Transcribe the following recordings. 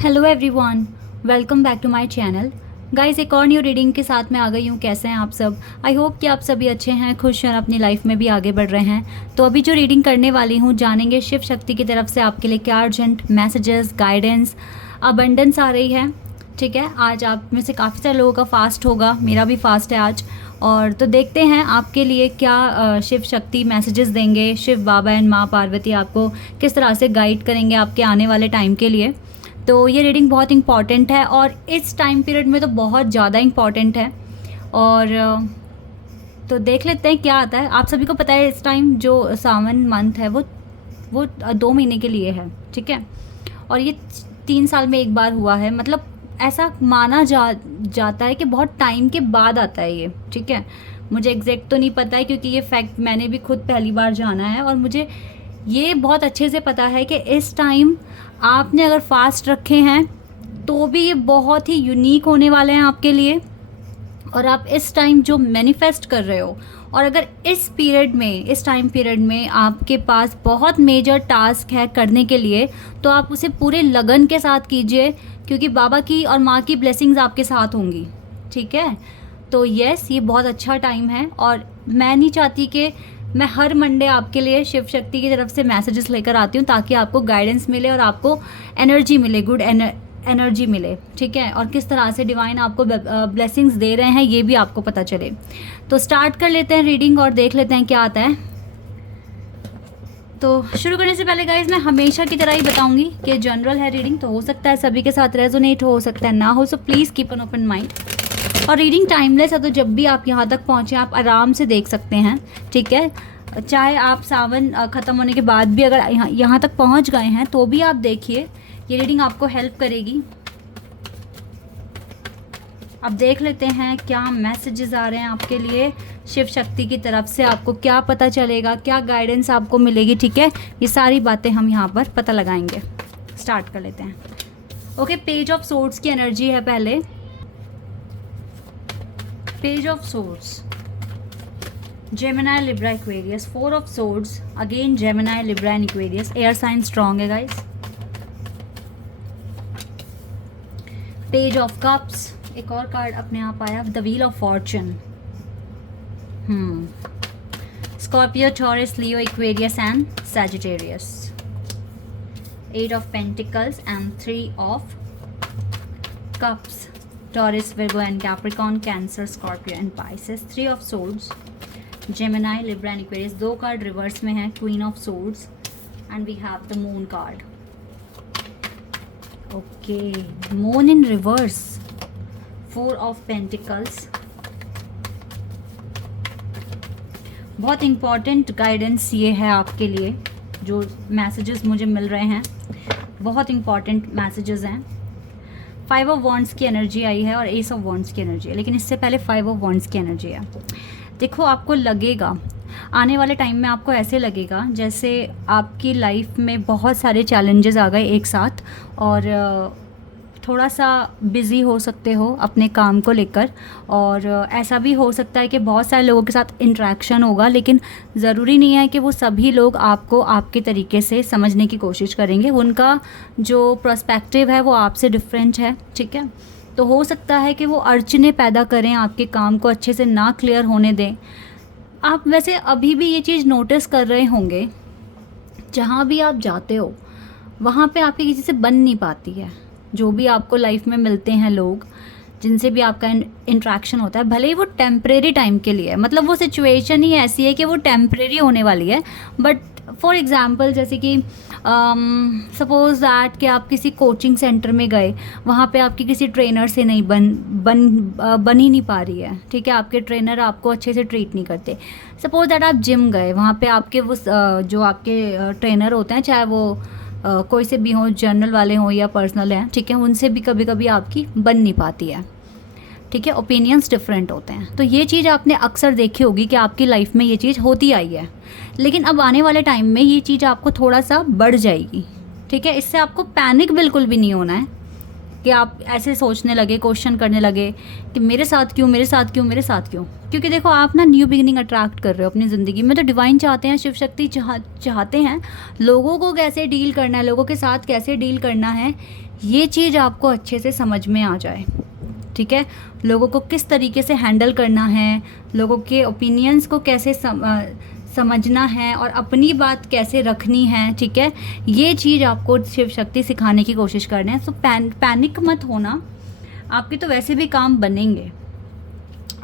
Hello everyone, welcome back to my channel. Guys, एक और new reading के साथ मैं आ गई हूँ। कैसे हैं आप सब? आई होप कि आप सभी अच्छे हैं, खुश हैं, अपनी लाइफ में भी आगे बढ़ रहे हैं। तो अभी जो रीडिंग करने वाली हूँ, जानेंगे शिव शक्ति की तरफ से आपके लिए क्या अर्जेंट मैसेजेस, गाइडेंस, अबंडेंस आ रही है। ठीक है, आज आप में से काफ़ी सारे लोगों का फास्ट होगा, मेरा भी फास्ट है आज। और तो देखते हैं आपके लिए क्या शिव शक्ति मैसेजेस देंगे, शिव बाबा एंड माँ पार्वती आपको किस तरह से गाइड करेंगे आपके आने वाले टाइम के लिए। तो ये रीडिंग बहुत इंपॉर्टेंट है और इस टाइम पीरियड में तो बहुत ज़्यादा इंपॉर्टेंट है। और तो देख लेते हैं क्या आता है। आप सभी को पता है इस टाइम जो सावन मंथ है वो 2 महीने के लिए है। ठीक है, और ये 3 साल में एक बार हुआ है। मतलब ऐसा माना जाता है कि बहुत टाइम के बाद आता है ये। ठीक है, मुझे एग्जैक्ट तो नहीं पता है क्योंकि ये फैक्ट मैंने भी खुद पहली बार जाना है। और मुझे ये बहुत अच्छे से पता है कि इस टाइम आपने अगर फास्ट रखे हैं तो भी ये बहुत ही यूनिक होने वाले हैं आपके लिए। और आप इस टाइम जो मैनिफेस्ट कर रहे हो, और अगर इस टाइम पीरियड में आपके पास बहुत मेजर टास्क है करने के लिए, तो आप उसे पूरे लगन के साथ कीजिए क्योंकि बाबा की और माँ की ब्लेसिंग्स आपके साथ होंगी। ठीक है, तो यस, ये बहुत अच्छा टाइम है। और मैं नहीं चाहती कि मैं हर मंडे आपके लिए शिव शक्ति की तरफ से मैसेजेस लेकर आती हूँ ताकि आपको गाइडेंस मिले और आपको एनर्जी मिले, गुड एनर्जी मिले। ठीक है, और किस तरह से डिवाइन आपको ब्लेसिंग्स दे रहे हैं ये भी आपको पता चले। तो स्टार्ट कर लेते हैं रीडिंग और देख लेते हैं क्या आता है। तो शुरू करने से पहले गाइज, मैं हमेशा की तरह ही बताऊंगी कि जनरल है रीडिंग, तो हो सकता है सभी के साथ रेजोनेट हो सकता है ना हो, so please keep an open mind. और रीडिंग टाइमलेस है, तो जब भी आप यहाँ तक पहुँचे आप आराम से देख सकते हैं। ठीक है, चाहे आप सावन ख़त्म होने के बाद भी अगर यहाँ तक पहुँच गए हैं तो भी आप देखिए, ये रीडिंग आपको हेल्प करेगी। अब देख लेते हैं क्या मैसेजेस आ रहे हैं आपके लिए शिव शक्ति की तरफ से। आपको क्या पता चलेगा, क्या गाइडेंस आपको मिलेगी। ठीक है, ये सारी बातें हम यहाँ पर पता लगाएंगे। स्टार्ट कर लेते हैं। ओके, पेज ऑफ सोर्ड्स की एनर्जी है पहले। Page of swords, Gemini, Libra, Aquarius, 4 of Swords, again Gemini, Libra and Aquarius, air sign strong है guys। Page of Cups, एक और कार्ड अपने आप आया, The Wheel of Fortune। Scorpio, Taurus, Leo, Aquarius and Sagittarius। 8 of Pentacles and 3 of Cups, Taurus, Virgo and Capricorn, Cancer, Scorpio and Pisces। 3 of Swords, Gemini, Libra and Aquarius। 2 card reverse में है, Queen of Swords and we have the Moon card। Okay, Moon in reverse, 4 of Pentacles। बहुत important guidance ये है आपके लिए, जो messages मुझे मिल रहे हैं बहुत इम्पॉर्टेंट मैसेजेस हैं। 5 ऑफ वॉन्ड्स की एनर्जी आई है और एस ऑफ वॉन्ड्स की एनर्जी है, लेकिन इससे पहले 5 ऑफ वॉन्ड्स की एनर्जी है। देखो, आपको लगेगा आने वाले टाइम में, आपको ऐसे लगेगा जैसे आपकी लाइफ में बहुत सारे चैलेंजेस आ गए एक साथ और थोड़ा सा बिज़ी हो सकते हो अपने काम को लेकर। और ऐसा भी हो सकता है कि बहुत सारे लोगों के साथ इंटरेक्शन होगा, लेकिन ज़रूरी नहीं है कि वो सभी लोग आपको आपके तरीके से समझने की कोशिश करेंगे। उनका जो पर्सपेक्टिव है वो आपसे डिफरेंट है। ठीक है, तो हो सकता है कि वो अड़चने पैदा करें, आपके काम को अच्छे से ना क्लियर होने दें। आप वैसे अभी भी ये चीज़ नोटिस कर रहे होंगे, जहाँ भी आप जाते हो वहाँ पे आपकी किसी से बन नहीं पाती है। जो भी आपको लाइफ में मिलते हैं लोग, जिनसे भी आपका इंट्रैक्शन होता है, भले ही वो टेम्परेरी टाइम के लिए है, मतलब वो सिचुएशन ही ऐसी है कि वो टेम्परेरी होने वाली है। बट फॉर एग्ज़ाम्पल, जैसे कि सपोज़ दैट कि आप किसी कोचिंग सेंटर में गए, वहाँ पे आपकी किसी ट्रेनर से नहीं बन ही नहीं पा रही है। ठीक है, आपके ट्रेनर आपको अच्छे से ट्रीट नहीं करते। सपोज़ दैट आप जिम गए, वहाँ पे आपके वो जो आपके ट्रेनर होते हैं, चाहे वो कोई से भी हों, जर्नल वाले हों या पर्सनल हैं, ठीक है, उनसे भी कभी कभी आपकी बन नहीं पाती है। ठीक है, ओपिनियंस डिफरेंट होते हैं। तो ये चीज़ आपने अक्सर देखी होगी कि आपकी लाइफ में ये चीज़ होती आई है, लेकिन अब आने वाले टाइम में ये चीज़ आपको थोड़ा सा बढ़ जाएगी। ठीक है, इससे आपको पैनिक बिल्कुल भी नहीं होना है। कि आप ऐसे सोचने लगे, क्वेश्चन करने लगे कि मेरे साथ क्यों, मेरे साथ क्यों, मेरे साथ क्यों। क्योंकि देखो आप ना न्यू बिगिनिंग अट्रैक्ट कर रहे हो अपनी ज़िंदगी में। तो डिवाइन चाहते हैं, शिव शक्ति चाहते हैं लोगों को कैसे डील करना है, लोगों के साथ कैसे डील करना है, ये चीज़ आपको अच्छे से समझ में आ जाए। ठीक है, लोगों को किस तरीके से हैंडल करना है, लोगों के ओपिनियंस को कैसे समझना है और अपनी बात कैसे रखनी है। ठीक है, ये चीज़ आपको शिव शक्ति सिखाने की कोशिश कर रहे हैं। तो पैनिक मत होना, आपके तो वैसे भी काम बनेंगे।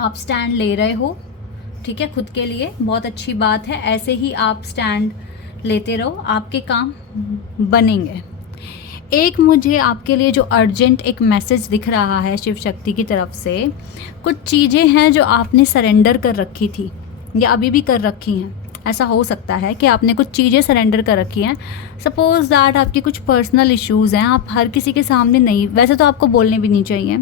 आप स्टैंड ले रहे हो, ठीक है, खुद के लिए, बहुत अच्छी बात है। ऐसे ही आप स्टैंड लेते रहो, आपके काम बनेंगे। एक मुझे आपके लिए जो अर्जेंट एक मैसेज दिख रहा है शिव शक्ति की तरफ से, कुछ चीज़ें हैं जो आपने सरेंडर कर रखी थी या अभी भी कर रखी हैं। ऐसा हो सकता है कि आपने कुछ चीज़ें सरेंडर कर रखी हैं। सपोज़ दैट आपकी कुछ पर्सनल इश्यूज़ हैं, आप हर किसी के सामने नहीं, वैसे तो आपको बोलने भी नहीं चाहिए,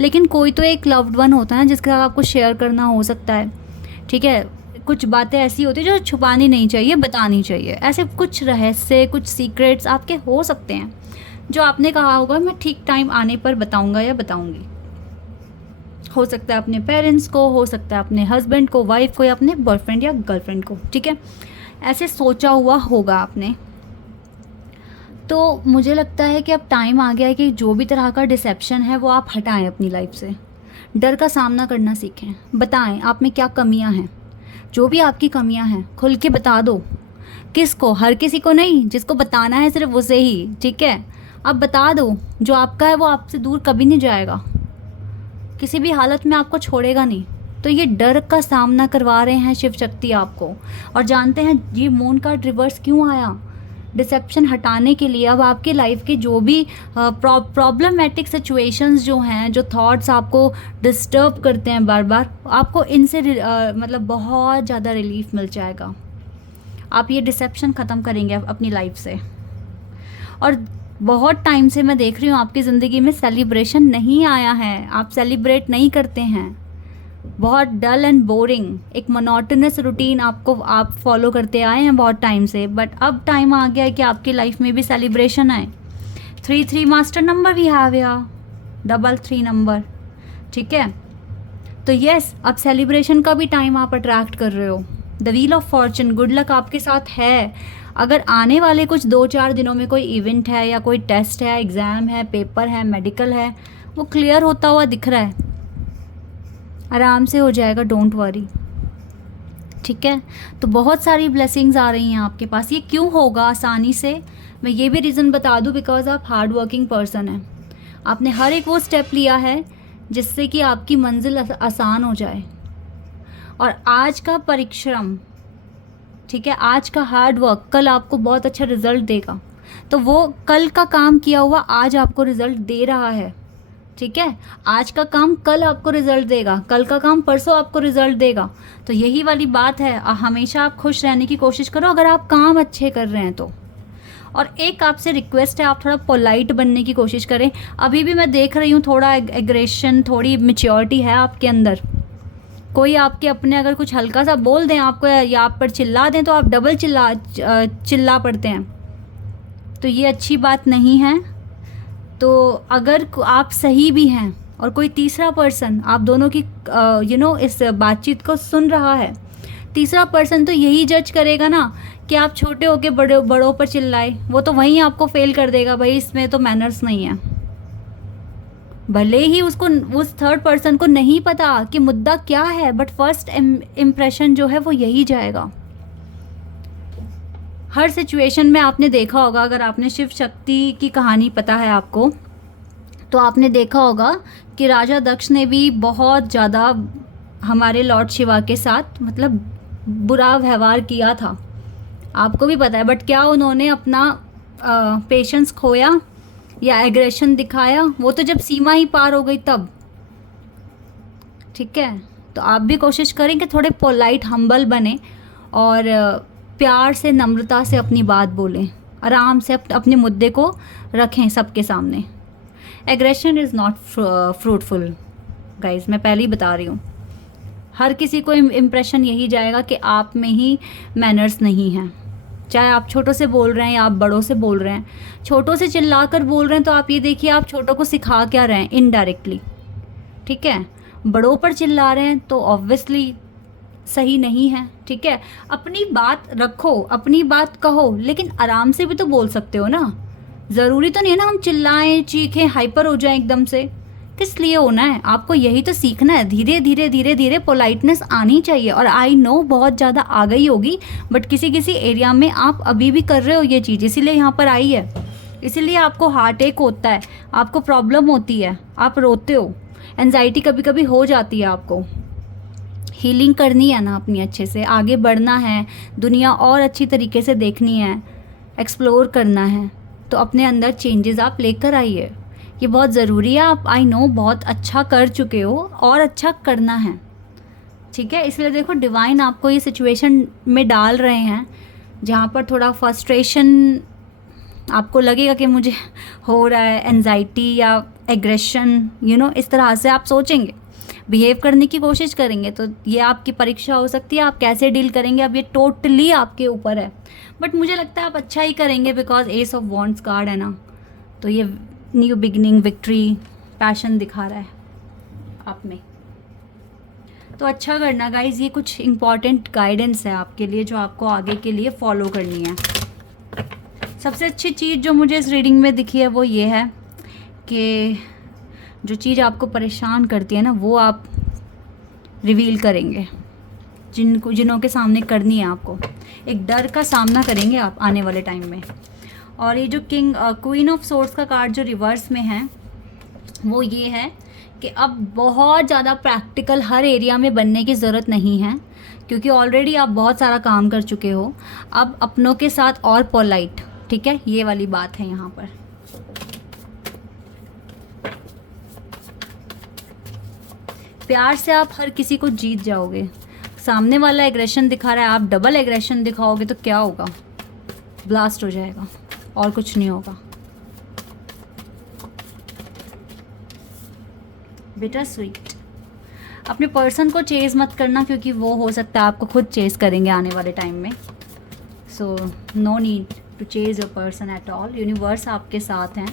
लेकिन कोई तो एक लव्ड वन होता है जिसके साथ आपको शेयर करना हो सकता है। ठीक है, कुछ बातें ऐसी होती है जो छुपानी नहीं चाहिए, बतानी चाहिए। ऐसे कुछ रहस्य, कुछ सीक्रेट्स आपके हो सकते हैं जो आपने कहा होगा मैं ठीक टाइम आने पर बताऊंगा या बताऊंगी। हो सकता है अपने पेरेंट्स को, हो सकता है अपने हस्बैंड को, वाइफ को, या अपने बॉयफ्रेंड या गर्लफ्रेंड को। ठीक है, ऐसे सोचा हुआ होगा आपने। तो मुझे लगता है कि अब टाइम आ गया है कि जो भी तरह का डिसेप्शन है वो आप हटाएं अपनी लाइफ से। डर का सामना करना सीखें, बताएं आप में क्या कमियां हैं। जो भी आपकी कमियां हैं खुल के बता दो। किसको? हर किसी को नहीं, जिसको बताना है सिर्फ उसे ही। ठीक है, अब बता दो, जो आपका है वो आपसे दूर कभी नहीं जाएगा, किसी भी हालत में आपको छोड़ेगा नहीं। तो ये डर का सामना करवा रहे हैं शिव शक्ति आपको। और जानते हैं ये मून कार्ड रिवर्स क्यों आया? डिसेप्शन हटाने के लिए। अब आपकी लाइफ की जो भी प्रॉब्लमेटिक सिचुएशंस जो हैं, जो थॉट्स आपको डिस्टर्ब करते हैं बार बार, आपको इनसे मतलब बहुत ज़्यादा रिलीफ मिल जाएगा। आप ये डिसेप्शन ख़त्म करेंगे अपनी लाइफ से। और बहुत टाइम से मैं देख रही हूँ आपकी ज़िंदगी में सेलिब्रेशन नहीं आया है, आप सेलिब्रेट नहीं करते हैं। बहुत डल एंड बोरिंग एक मोनोटोनस रूटीन आप फॉलो करते आए हैं बहुत टाइम से। बट अब टाइम आ गया है कि आपकी लाइफ में भी सेलिब्रेशन आए। 3 मास्टर नंबर भी हैव या 3 नंबर। ठीक है, तो यस, अब सेलिब्रेशन का भी टाइम आप अट्रैक्ट कर रहे हो। The wheel of Fortune, good luck आपके साथ है। अगर आने वाले कुछ 2-4 दिनों में कोई इवेंट है या कोई टेस्ट है, एग्ज़ाम है, पेपर है, मेडिकल है, वो क्लियर होता हुआ दिख रहा है। आराम से हो जाएगा, डोंट वरी। ठीक है, तो बहुत सारी ब्लेसिंग्स आ रही हैं आपके पास। ये क्यों होगा आसानी से? मैं ये भी रीज़न बता दूं, बिकॉज आप हार्ड वर्किंग पर्सन हैं। आपने हर एक वो स्टेप लिया है जिससे कि आपकी मंजिल आसान हो जाए। और आज का परिश्रम, ठीक है, आज का हार्ड वर्क कल आपको बहुत अच्छा रिजल्ट देगा। तो वो कल का काम किया हुआ आज आपको रिजल्ट दे रहा है। ठीक है, आज का काम कल आपको रिजल्ट देगा, कल का काम परसों आपको रिजल्ट देगा। तो यही वाली बात है, हमेशा आप खुश रहने की कोशिश करो अगर आप काम अच्छे कर रहे हैं तो। और एक आपसे रिक्वेस्ट है, आप थोड़ा पोलाइट बनने की कोशिश करें। अभी भी मैं देख रही हूँ थोड़ा एग्रेशन, थोड़ी मैच्योरिटी है आपके अंदर। कोई आपके अपने अगर कुछ हल्का सा बोल दें आपको या आप पर चिल्ला दें तो आप डबल चिल्ला पड़ते हैं। तो ये अच्छी बात नहीं है। तो अगर आप सही भी हैं और कोई तीसरा पर्सन आप दोनों की इस बातचीत को सुन रहा है, तीसरा पर्सन तो यही जज करेगा ना कि आप छोटे होके बड़ों पर चिल्लाए। वो तो वहीं आपको फेल कर देगा, भाई इसमें तो मैनर्स नहीं है। भले ही उसको, उस थर्ड पर्सन को नहीं पता कि मुद्दा क्या है, बट फर्स्ट इम्प्रेशन जो है वो यही जाएगा। हर सिचुएशन में आपने देखा होगा, अगर आपने शिव शक्ति की कहानी पता है आपको, तो आपने देखा होगा कि राजा दक्ष ने भी बहुत ज़्यादा हमारे लॉर्ड शिवा के साथ मतलब बुरा व्यवहार किया था, आपको भी पता है। बट क्या उन्होंने अपना पेशेंस खोया या एग्रेशन दिखाया? वो तो जब सीमा ही पार हो गई तब। ठीक है, तो आप भी कोशिश करें कि थोड़े पोलाइट, हम्बल बने और प्यार से, नम्रता से अपनी बात बोलें, आराम से अपने मुद्दे को रखें सबके सामने। Aggression is not fruitful guys, मैं पहले ही बता रही हूँ। हर किसी को इम्प्रेशन यही जाएगा कि आप में ही मैनर्स नहीं हैं। चाहे आप छोटों से बोल रहे हैं या आप बड़ों से बोल रहे हैं। छोटों से चिल्ला कर बोल रहे हैं तो आप ये देखिए आप छोटों को सिखा क्या रहे हैं इनडायरेक्टली, ठीक है। बड़ों पर चिल्ला रहे हैं तो ऑब्वियसली सही नहीं है, ठीक है। अपनी बात रखो, अपनी बात कहो, लेकिन आराम से भी तो बोल सकते हो ना। ज़रूरी तो नहीं है ना हम चिल्लाएं, चीखें, हाइपर हो जाएं एकदम से। किस लिए होना है? आपको यही तो सीखना है। धीरे धीरे धीरे धीरे पोलाइटनेस आनी चाहिए। और आई नो बहुत ज़्यादा आ गई होगी, बट किसी किसी एरिया में आप अभी भी कर रहे हो ये चीज़, इसीलिए यहाँ पर आई है। इसीलिए आपको हार्ट अटैक होता है, आपको प्रॉब्लम होती है, आप रोते हो, एंजाइटी कभी कभी हो जाती है। आपको हीलिंग करनी है ना अपनी, अच्छे से आगे बढ़ना है, दुनिया और अच्छी तरीके से देखनी है, एक्सप्लोर करना है, तो अपने अंदर चेंजेस आप लेकर आइए। ये बहुत ज़रूरी है। आप आई नो बहुत अच्छा कर चुके हो और अच्छा करना है, ठीक है। इसलिए देखो डिवाइन आपको ये सिचुएशन में डाल रहे हैं जहाँ पर थोड़ा फ्रस्ट्रेशन आपको लगेगा कि मुझे हो रहा है, एंजाइटी या एग्रेशन, इस तरह से आप सोचेंगे, बिहेव करने की कोशिश करेंगे। तो ये आपकी परीक्षा हो सकती है, आप कैसे डील करेंगे अब ये टोटली आपके ऊपर है। बट मुझे लगता है आप अच्छा ही करेंगे, because S of wands card है ना, तो ये न्यू बिगिनिंग, विक्ट्री, पैशन दिखा रहा है आप में। तो अच्छा करना गाइज, ये कुछ इंपॉर्टेंट गाइडेंस है आपके लिए जो आपको आगे के लिए फॉलो करनी है। सबसे अच्छी चीज़ जो मुझे इस रीडिंग में दिखी है वो ये है कि जो चीज़ आपको परेशान करती है ना वो आप रिवील करेंगे, जिनों के सामने करनी है आपको। एक डर का सामना करेंगे आप आने वाले टाइम में। और ये जो क्वीन ऑफ सोर्ड्स का कार्ड जो रिवर्स में है वो ये है कि अब बहुत ज़्यादा प्रैक्टिकल हर एरिया में बनने की ज़रूरत नहीं है, क्योंकि ऑलरेडी आप बहुत सारा काम कर चुके हो। अब अपनों के साथ और पोलाइट, ठीक है, ये वाली बात है यहाँ पर। प्यार से आप हर किसी को जीत जाओगे। सामने वाला एग्रेशन दिखा रहा है, आप डबल एग्रेशन दिखाओगे तो क्या होगा? ब्लास्ट हो जाएगा और कुछ नहीं होगा। Bitter sweet. अपने पर्सन को चेज मत करना, क्योंकि वो हो सकता है आपको खुद चेज करेंगे आने वाले टाइम में। So no need to chase your person at all. Universe आपके साथ हैं,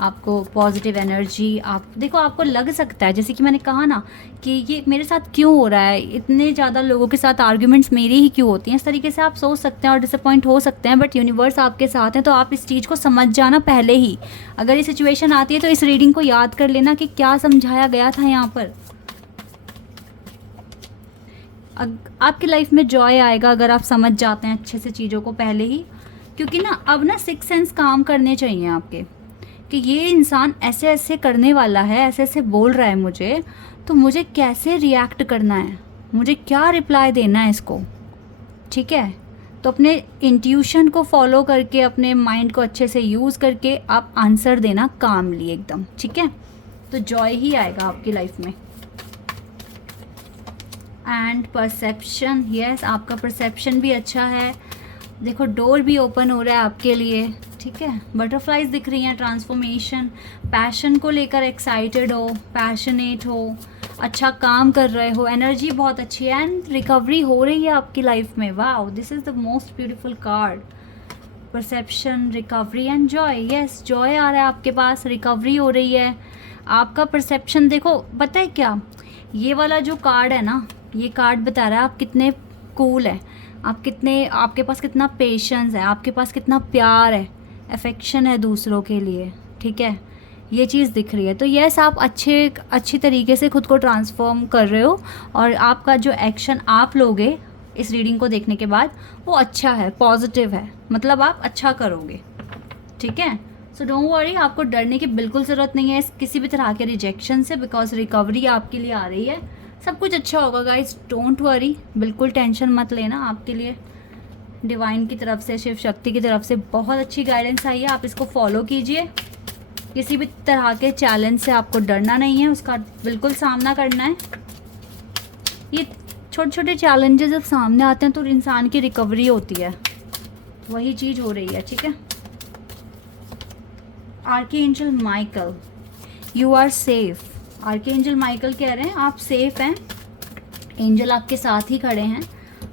आपको पॉजिटिव एनर्जी, आप देखो आपको लग सकता है जैसे कि मैंने कहा ना कि ये मेरे साथ क्यों हो रहा है, इतने ज़्यादा लोगों के साथ आर्ग्यूमेंट्स मेरी ही क्यों होती हैं, इस तरीके से आप सोच सकते हैं और डिसअपॉइंट हो सकते हैं। बट यूनिवर्स आपके साथ है, तो आप इस चीज़ को समझ जाना पहले ही। अगर ये सिचुएशन आती है तो इस रीडिंग को याद कर लेना कि क्या समझाया गया था यहाँ पर। आपकी लाइफ में जॉय आएगा अगर आप समझ जाते हैं अच्छे से चीज़ों को पहले ही, क्योंकि ना अब ना सिक्स सेंस काम करने चाहिए आपके कि ये इंसान ऐसे ऐसे करने वाला है, ऐसे ऐसे बोल रहा है मुझे, तो मुझे कैसे रिएक्ट करना है, मुझे क्या रिप्लाई देना है इसको, ठीक है। तो अपने इंट्यूशन को फॉलो करके, अपने माइंड को अच्छे से यूज़ करके आप आंसर देना कामली एकदम, ठीक है। तो जॉय ही आएगा आपकी लाइफ में। एंड परसेप्शन, यस, आपका परसेप्शन भी अच्छा है। देखो डोर भी ओपन हो रहा है आपके लिए, ठीक है। बटरफ्लाइज दिख रही हैं, ट्रांसफॉर्मेशन, पैशन को लेकर एक्साइटेड हो, पैशनेट हो, अच्छा काम कर रहे हो, एनर्जी बहुत अच्छी है एंड रिकवरी हो रही है आपकी लाइफ में। Wow, this is the most beautiful card. Perception, recovery and joy. Yes, joy आ रहा है आपके पास, रिकवरी हो रही है। आपका परसेप्शन देखो, पता है क्या, ये वाला जो कार्ड है ना, ये कार्ड बता रहा है आप कितने कूल है, आपके पास कितना पेशेंस है, आपके पास कितना प्यार है, अफेक्शन है दूसरों के लिए, ठीक है। ये चीज़ दिख रही है। तो यस, आप अच्छी तरीके से खुद को ट्रांसफॉर्म कर रहे हो और आपका जो एक्शन आप लोगे इस रीडिंग को देखने के बाद वो अच्छा है, पॉजिटिव है, मतलब आप अच्छा करोगे, ठीक है। सो डोंट वरी, आपको डरने की बिल्कुल ज़रूरत नहीं है किसी भी तरह के रिजेक्शन से, बिकॉज रिकवरी आपके लिए आ रही है। सब कुछ अच्छा होगा गाइज, डोंट वरी, बिल्कुल टेंशन मत लेना। आपके लिए डिवाइन की तरफ से, शिव शक्ति की तरफ से बहुत अच्छी गाइडेंस आई है, आप इसको फॉलो कीजिए। किसी भी तरह के चैलेंज से आपको डरना नहीं है, उसका बिल्कुल सामना करना है। ये छोटे छोटे चैलेंजेस जब सामने आते हैं तो इंसान की रिकवरी होती है, वही चीज़ हो रही है, ठीक है। Archangel Michael, you are safe. Archangel Michael कह रहे हैं आप सेफ हैं, एंजल आपके साथ ही खड़े हैं,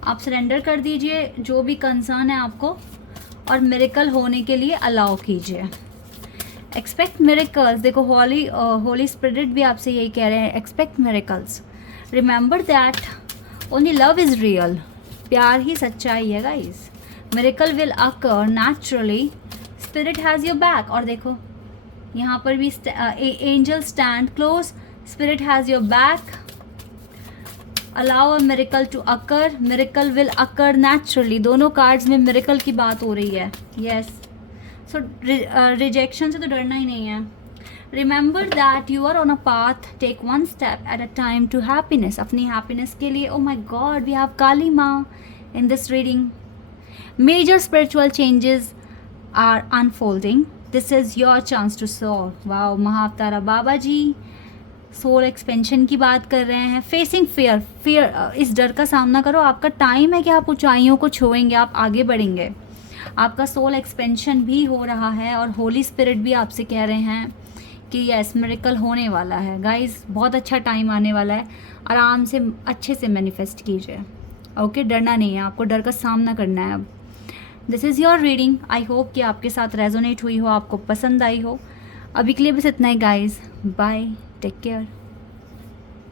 आप सरेंडर कर दीजिए जो भी कंसर्न है आपको, और मिरेकल होने के लिए अलाउ कीजिए। एक्सपेक्ट मिरेकल्स, देखो होली स्पिरिट भी आपसे यही कह रहे हैं, expect miracles. Remember that only love is real, प्यार ही सच्चाई है guys. Miracle will occur naturally, spirit has your back. और देखो यहाँ पर भी angel stand close, spirit has your back, allow a miracle to occur, miracle will occur naturally. दोनों कार्ड्स में मिरेकल की बात हो रही है। यस, सो रिजेक्शन से तो डरना ही नहीं है। Remember that you are on a path, take one step at a time to happiness, अपनी हैप्पीनेस के लिए। Oh my God, we have Kali Maa in this reading. Major spiritual changes are unfolding, this is your chance to soar. Wow, Mahavatar Baba ji soul expansion की बात कर रहे हैं। Facing fear, इस डर का सामना करो। आपका टाइम है कि आप ऊंचाइयों को छुएंगे, आप आगे बढ़ेंगे। आपका सोल एक्सपेंशन भी हो रहा है, और होली स्पिरिट भी आपसे कह रहे हैं कि यस, मिरेकल होने वाला है गाइस। बहुत अच्छा टाइम आने वाला है, आराम से अच्छे से मैनिफेस्ट कीजिए। ओके, डरना नहीं है, आपको डर का सामना करना है अब। This is your reading, I hope कि आपके साथ रेजोनेट हुई हो, आपको पसंद आई हो। अभी के लिए बस इतना ही गाइस, बाय, टेक केयर।